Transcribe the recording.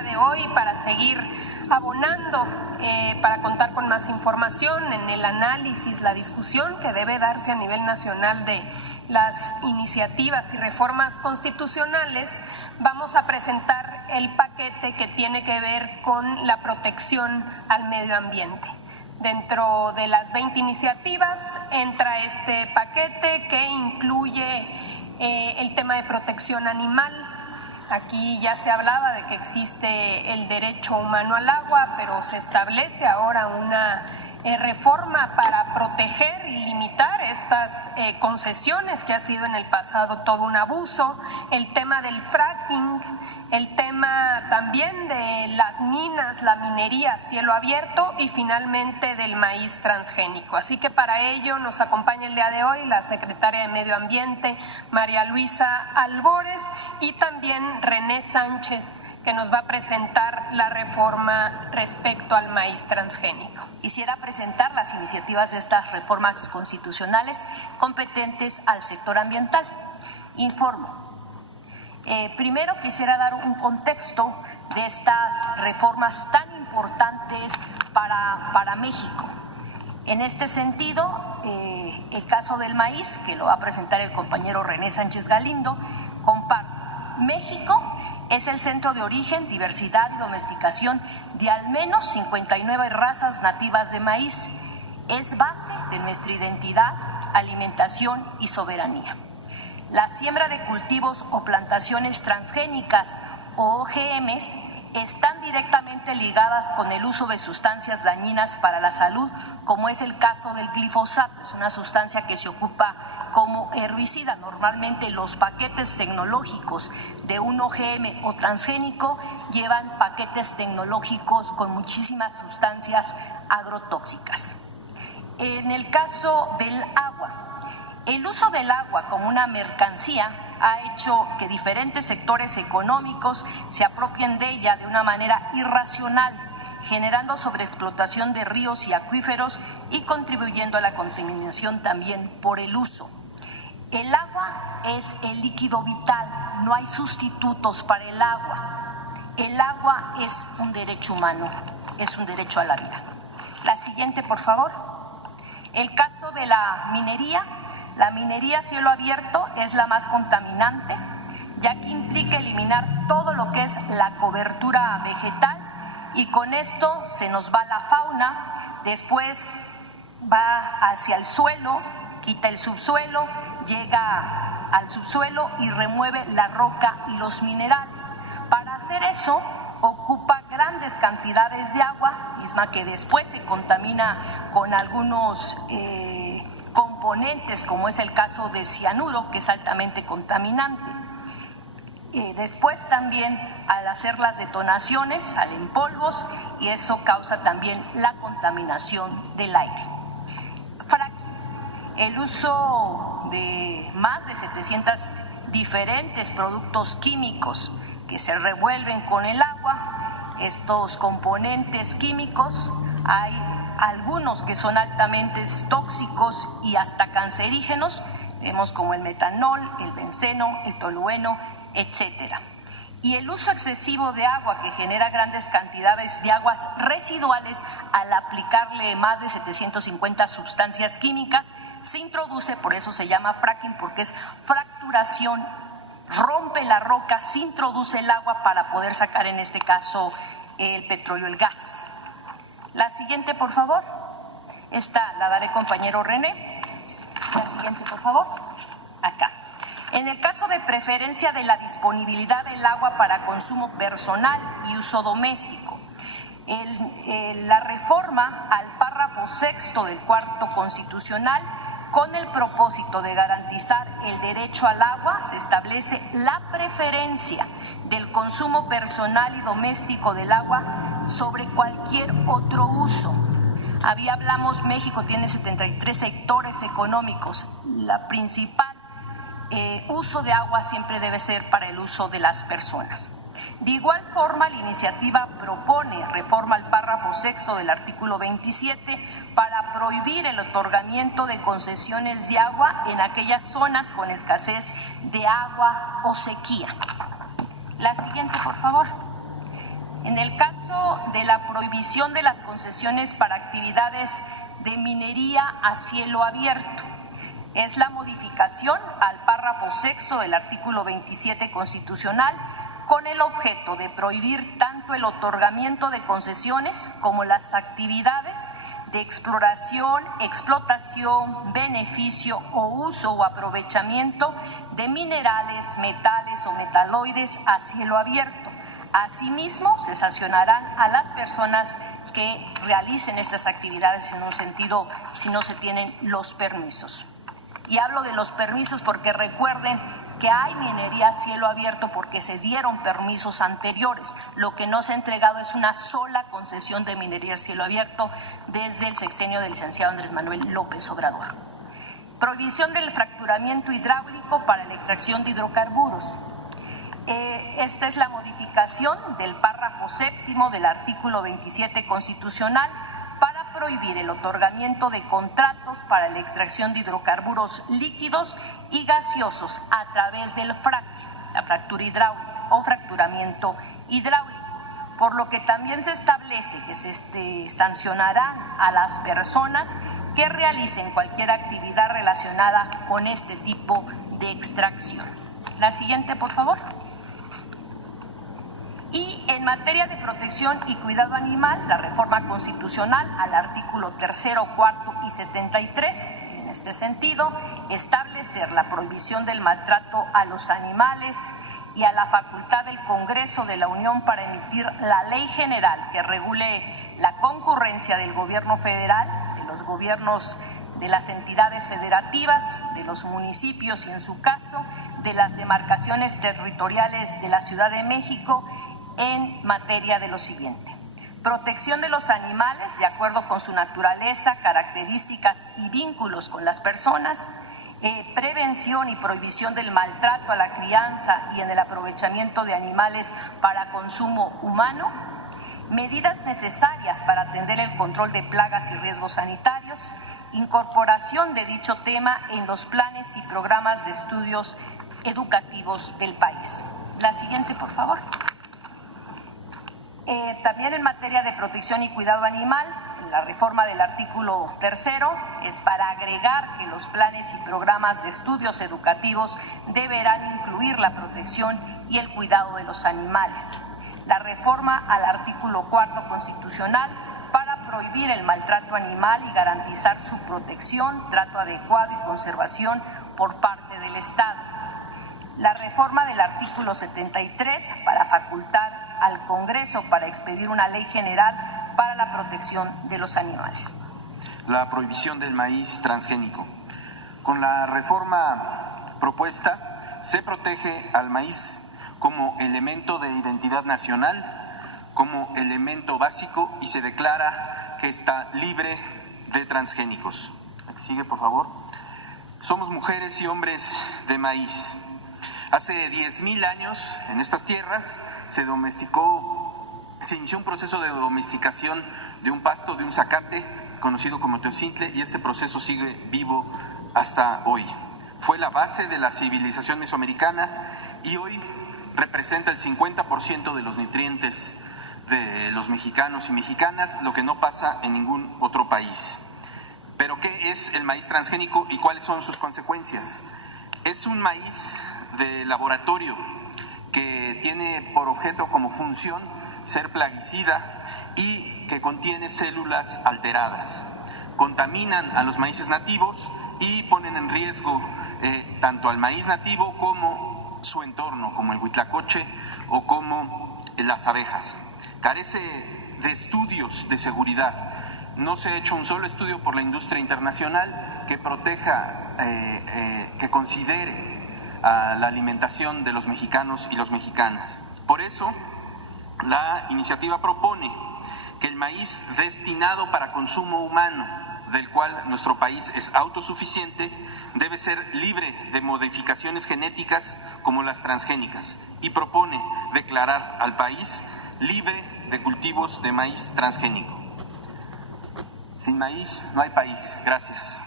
día de hoy para seguir abonando, para contar con más información en el análisis, la discusión que debe darse a nivel nacional de las iniciativas y reformas constitucionales. Vamos a presentar el paquete que tiene que ver con la protección al medio ambiente. Dentro de las 20 iniciativas entra este paquete que incluye el tema de protección animal. Aquí ya se hablaba de que existe el derecho humano al agua, pero se establece ahora una reforma para proteger y limitar estas concesiones que ha sido en el pasado todo un abuso, el tema del fracking, el tema también de las minas, la minería a cielo abierto y finalmente del maíz transgénico. Así que para ello nos acompaña el día de hoy la secretaria de Medio Ambiente, María Luisa Albores, y también René Sánchez, que nos va a presentar la reforma respecto al maíz transgénico. Quisiera presentar las iniciativas de estas reformas constitucionales competentes al sector ambiental. Informo. Primero quisiera dar un contexto de estas reformas tan importantes para México. En este sentido, el caso del maíz, que lo va a presentar el compañero René Sánchez Galindo, comparto. México es el centro de origen, diversidad y domesticación de al menos 59 razas nativas de maíz. Es base de nuestra identidad, alimentación y soberanía. La siembra de cultivos o plantaciones transgénicas o OGMs están directamente ligadas con el uso de sustancias dañinas para la salud, como es el caso del glifosato. Es una sustancia que se ocupa como herbicida. Normalmente los paquetes tecnológicos de un OGM o transgénico llevan paquetes tecnológicos con muchísimas sustancias agrotóxicas. En el caso del agua, el uso del agua como una mercancía ha hecho que diferentes sectores económicos se apropien de ella de una manera irracional, generando sobreexplotación de ríos y acuíferos y contribuyendo a la contaminación también por el uso. El agua es el líquido vital, no hay sustitutos para el agua. El agua es un derecho humano, es un derecho a la vida. La siguiente, por favor. El caso de la minería a cielo abierto es la más contaminante, ya que implica eliminar todo lo que es la cobertura vegetal y con esto se nos va la fauna, después va hacia el suelo, quita el subsuelo, llega al subsuelo y remueve la roca y los minerales. Para hacer eso ocupa grandes cantidades de agua, misma que después se contamina con algunos componentes, como es el caso de cianuro, que es altamente contaminante. Después también, al hacer las detonaciones, salen polvos y eso causa también la contaminación del aire. Fracking, el uso de más de 700 diferentes productos químicos que se revuelven con el agua. Estos componentes químicos hay algunos que son altamente tóxicos y hasta cancerígenos, vemos como el metanol, el benceno, el tolueno, etcétera. Y el uso excesivo de agua que genera grandes cantidades de aguas residuales al aplicarle más de 750 sustancias químicas se introduce, por eso se llama fracking, porque es fracturación, rompe la roca, se introduce el agua para poder sacar en este caso el petróleo, el gas. La siguiente, por favor. Esta la daré compañero René. La siguiente, por favor. Acá. En el caso de preferencia de la disponibilidad del agua para consumo personal y uso doméstico, la reforma al párrafo 6º del cuarto constitucional, con el propósito de garantizar el derecho al agua, se establece la preferencia del consumo personal y doméstico del agua sobre cualquier otro uso. Hablamos, México tiene 73 sectores económicos. La principal uso de agua siempre debe ser para el uso de las personas. De igual forma, la iniciativa propone reforma al párrafo 6º del artículo 27 para prohibir el otorgamiento de concesiones de agua en aquellas zonas con escasez de agua o sequía. La siguiente, por favor. En el caso de la prohibición de las concesiones para actividades de minería a cielo abierto, es la modificación al párrafo sexto del artículo 27 constitucional con el objeto de prohibir tanto el otorgamiento de concesiones como las actividades de exploración, explotación, beneficio o uso o aprovechamiento de minerales, metales o metaloides a cielo abierto. Asimismo, se sancionarán a las personas que realicen estas actividades en un sentido si no se tienen los permisos. Y hablo de los permisos porque recuerden que hay minería a cielo abierto porque se dieron permisos anteriores. Lo que no se ha entregado es una sola concesión de minería a cielo abierto desde el sexenio del licenciado Andrés Manuel López Obrador. Prohibición del fracturamiento hidráulico para la extracción de hidrocarburos. Esta es la modificación del párrafo séptimo del artículo 27 constitucional para prohibir el otorgamiento de contratos para la extracción de hidrocarburos líquidos y gaseosos a través del fracking, la fractura hidráulica o fracturamiento hidráulico, por lo que también se establece que se sancionará a las personas que realicen cualquier actividad relacionada con este tipo de extracción. La siguiente, por favor. Y en materia de protección y cuidado animal, la reforma constitucional al artículo 3, 4 y 73, en este sentido, establecer la prohibición del maltrato a los animales y a la facultad del Congreso de la Unión para emitir la ley general que regule la concurrencia del gobierno federal, de los gobiernos de las entidades federativas, de los municipios y, en su caso, de las demarcaciones territoriales de la Ciudad de México en materia de lo siguiente: protección de los animales de acuerdo con su naturaleza, características y vínculos con las personas, prevención y prohibición del maltrato a la crianza y en el aprovechamiento de animales para consumo humano, medidas necesarias para atender el control de plagas y riesgos sanitarios, incorporación de dicho tema en los planes y programas de estudios educativos del país. La siguiente, por favor. También en materia de protección y cuidado animal, la reforma del artículo 3 es para agregar que los planes y programas de estudios educativos deberán incluir la protección y el cuidado de los animales. La reforma al artículo 4 constitucional para prohibir el maltrato animal y garantizar su protección, trato adecuado y conservación por parte del Estado. La reforma del artículo 73 para facultar al Congreso para expedir una ley general para la protección de los animales. La prohibición del maíz transgénico. Con la reforma propuesta se protege al maíz como elemento de identidad nacional, como elemento básico, y se declara que está libre de transgénicos. Sigue, por favor. Somos mujeres y hombres de maíz. Hace 10,000 años en estas tierras se inició un proceso de domesticación de un pasto, de un zacate, conocido como teocintle, y este proceso sigue vivo hasta hoy. Fue la base de la civilización mesoamericana y hoy representa el 50% de los nutrientes de los mexicanos y mexicanas, lo que no pasa en ningún otro país. ¿Pero qué es el maíz transgénico y cuáles son sus consecuencias? Es un maíz de laboratorio que tiene por objeto como función ser plaguicida y que contiene células alteradas. Contaminan a los maíces nativos y ponen en riesgo tanto al maíz nativo como su entorno, como el huitlacoche o como las abejas. Carece de estudios de seguridad. No se ha hecho un solo estudio por la industria internacional que proteja, que considere a la alimentación de los mexicanos y las mexicanas. Por eso, la iniciativa propone que el maíz destinado para consumo humano, del cual nuestro país es autosuficiente, debe ser libre de modificaciones genéticas como las transgénicas, y propone declarar al país libre de cultivos de maíz transgénico. Sin maíz no hay país. Gracias.